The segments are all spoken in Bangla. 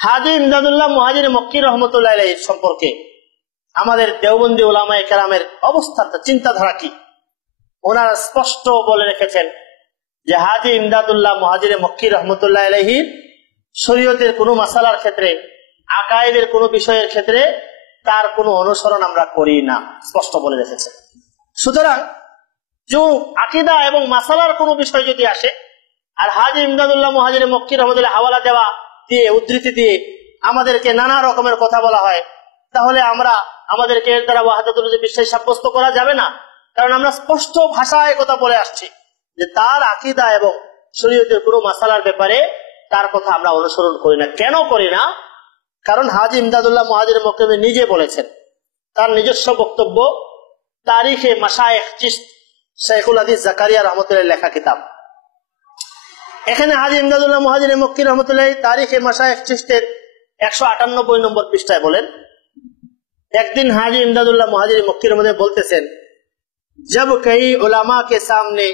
হাজী ইমদাদুল্লাহ মুহাজির মক্কি রহমতুল্লাহ আলাইহি সম্পর্কে আমাদের দেওবন্দি উলামায়ে কেরামের অবস্থাটা, চিন্তাধারা কি? ওনারা স্পষ্ট বলে রেখেছেন যে হাজী ইমদাদুল্লাহ মুহাজির মক্কি রহমতুল্লাহ আলাইহি শরীয়তের কোনো মাসালার ক্ষেত্রে, আকায়েদের কোনো বিষয়ের ক্ষেত্রে তার কোনো অনুসরণ আমরা করি না, স্পষ্ট বলে রেখেছেন। সুতরাং যে আকীদা এবং মাসালার কোনো বিষয় যদি আসে আর হাজী ইমদাদুল্লাহ মুহাজির মক্কি রহমতুল্লাহ হাওয়ালা দেওয়া দিয়ে, উদ্ধৃতি দিয়ে আমাদেরকে নানা রকমের কথা বলা হয়, তাহলে আমাদেরকে এর দ্বারা ওয়াহদাতুল উজুদ বিশ্বাস সাব্যস্ত করা যাবে না। কারণ আমরা স্পষ্ট ভাষায় কথা বলে আসছি যে তার আকীদা এবং শরীয়তের কোনো মাসালার ব্যাপারে তার কথা আমরা অনুসরণ করি না। কেন করি না? কারণ হাজী ইমদাদুল্লাহ মুহাজির মক্কি নিজে বলেছেন, তার নিজস্ব বক্তব্য তারিখে মাশায়েখ চিশত শেখুল হাদিস জাকারিয়া রহমতুল্লাহ লেখা কিতাব। এখানে হাজী ইমদাদুল্লাহ মুহাজির মক্কি রহমতুল্লাহ তারিখে মাশায়েখ চিশতের 198 নম্বর পৃষ্ঠায় বলেন, একদিন হাজী ইমদাদুল্লাহ মুহাজির মক্কি রহমতুল্লাহ বলতেছেন, जब कई उलमा के सामने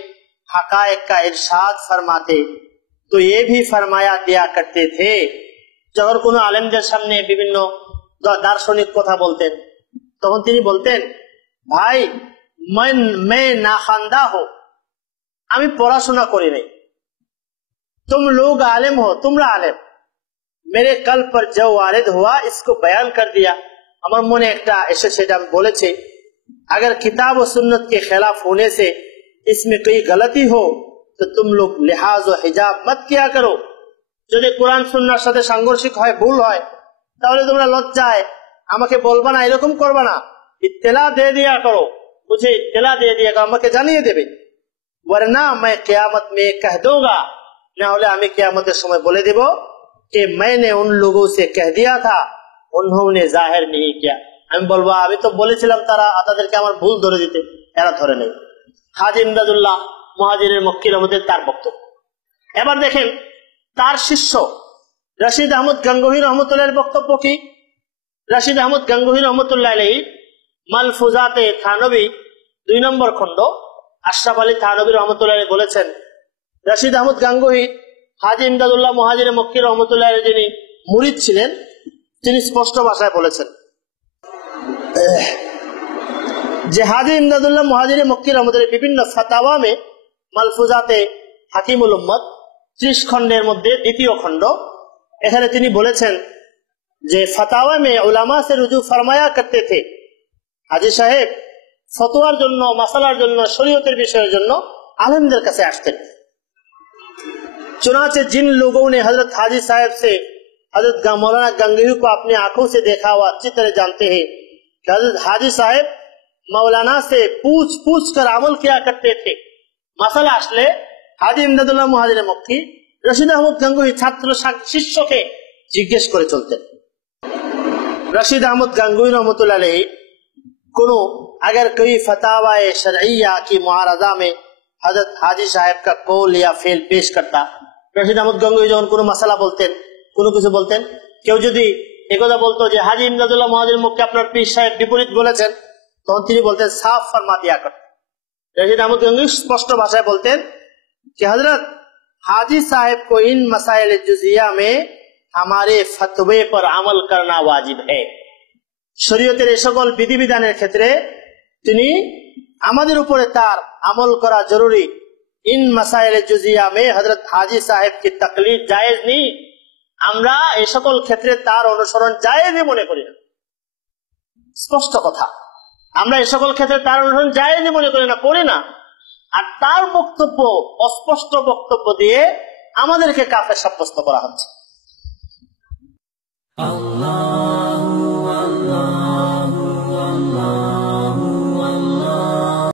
हकायक का इरशाद फरमाते तो ये भी फरमाया दिया करते थे। যখন কোনো আলেমদের সামনে বিভিন্ন দার্শনিক কথা বলতেন তখন তিনি বলতেন, ভাই मैं नाखानदा हो, আমি পড়াশোনা করি নাই, तुम लोग आलिम हो, तुमरा आलिम, मेरे कल पर जो वारिद हुआ इसको बयान कर दिया। আমার মনে একটা এসে সেটা আমি বলেছি, अगर किताब और सुन्नत के खिलाफ होने से इसमें कोई गलती हो तो तुम लोग लिहाज और हिजाब मत किया करो। যদি কোরআন সুন্নাহর সাথে সাংঘর্ষিক হয়, ভুল হয়, তাহলে তোমরা লজ্জায় আমাকে বলবা না, এরকম করবা না, ইত্তেলা দিয়ে দিয়া করো, मुझे इत्तेला दे दिया करो, আমাকে জানিয়ে দেবে। वरना मैं क़यामत में कह दूंगा, ना होले আমি কিয়ামতের সময় বলে দেব कि मैंने उन लोगों से कह दिया था उन्होंने जाहिर नहीं किया। আমি বলবো আমি তো বলেছিলাম তাদেরকে আমার ভুল ধরে দিতে, এরা ধরে নেই। হাজী ইমদাদুল্লাহ মুহাজিরের মক্কি রহমতুল্লাহ তার বক্তব্য। এবার দেখেন তার শিষ্য রশিদ আহমদ গঙ্গোহী রহমতুল্লাহের বক্তব্য কি? রশিদ আহমদ গঙ্গোহী রহমতুল্লাহ আলাইহি মালফুজাতে থানবী 2 নম্বর খণ্ড, আশরাফ আলী থানবী রহমতুল্লাহ আলাইহি বলেছেন, রশিদ আহমদ গঙ্গোহী হাজী ইমদাদুল্লাহ মুহাজির মক্কি রহমতুল্লাহ আলাইহি যিনি মুরিদ ছিলেন, তিনি স্পষ্ট ভাষায় বলেছেন যে হাজী ইমদাদুল্লাহ মুহাজির মক্কি রহমতুল্লাহ বিভিন্ন ফাতাওয়া মে মালফুজাতে হাকিমুল উম্মত 30 খণ্ডের মধ্যে 2য় খণ্ড, এখানে তিনি বলেছেন যে ফাতাওয়া মে উলামা সে রুজু ফরমায়া করতে থে। হাজী সাহেব ফতোয়ার জন্য, মাসালার জন্য, শরীয়তের বিষয়ের জন্য আলেমদের কাছে আসতেন। चुनाचे जिन लोगों ने हजरत हाजी साहब से हजरत मौलाना गंगोही को अपनी आंखों से देखा हुआ अच्छी तरह जानते हैं कि हजरत हाजी साहब मौलाना से पूछ पूछ कर अमल किया करते थे। मसला আসলে হাজী ইমদাদুল্লাহ মুহাজির মক্কি রশিদ আহমদ গঙ্গোহী ছাত্র শিষ্যকে জিজ্ঞেস করে চলতেন। रशीद अहमद गंगोही रहमतुल्लाह अलैहि कोनो अगर कोई फतावा शरइया की मुआरजा में हजरत हाजी साहब का कौल या फेल पेश करता, रशीद अहमद गंगोही যখন কোনো মাসালা বলতেন, কোনো কিছু বলতেন, কেউ যদি একথা বলতো যে হাজী ইমদাদুল্লাহ মুহাজির মক্কি আপনার পীর সাহেব বিপরীত বলেছেন, তখন তিনি বলতেন সাফ ফরমা দিয়া কর। रशीद अहमद गंगोही स्पष्ट भाषाয় বলতেন कि हजरत हाजी साहब को इन मसाइल जुजिया में हमारे फतवे पर अमल करना वाजिब है। শরীয়তের এই সকল বিধিবিধানের ক্ষেত্রে তিনি আমাদের উপরে তার আমল করা জরুরি। इन मसाइल जुजिया में हजरत हाजी साहब की तकलीद जायज नहीं, আমরা এই সকল ক্ষেত্রে তার অনুসরণ জায়েজই মনে করি না। স্পষ্ট কথা, আমরা এই সকল ক্ষেত্রে তার অনুসরণ জায়েজই মনে করি না। আর তার বক্তব্য, অস্পষ্ট বক্তব্য দিয়ে আমাদেরকে কাফের সাব্যস্ত করা হচ্ছে। আল্লাহ।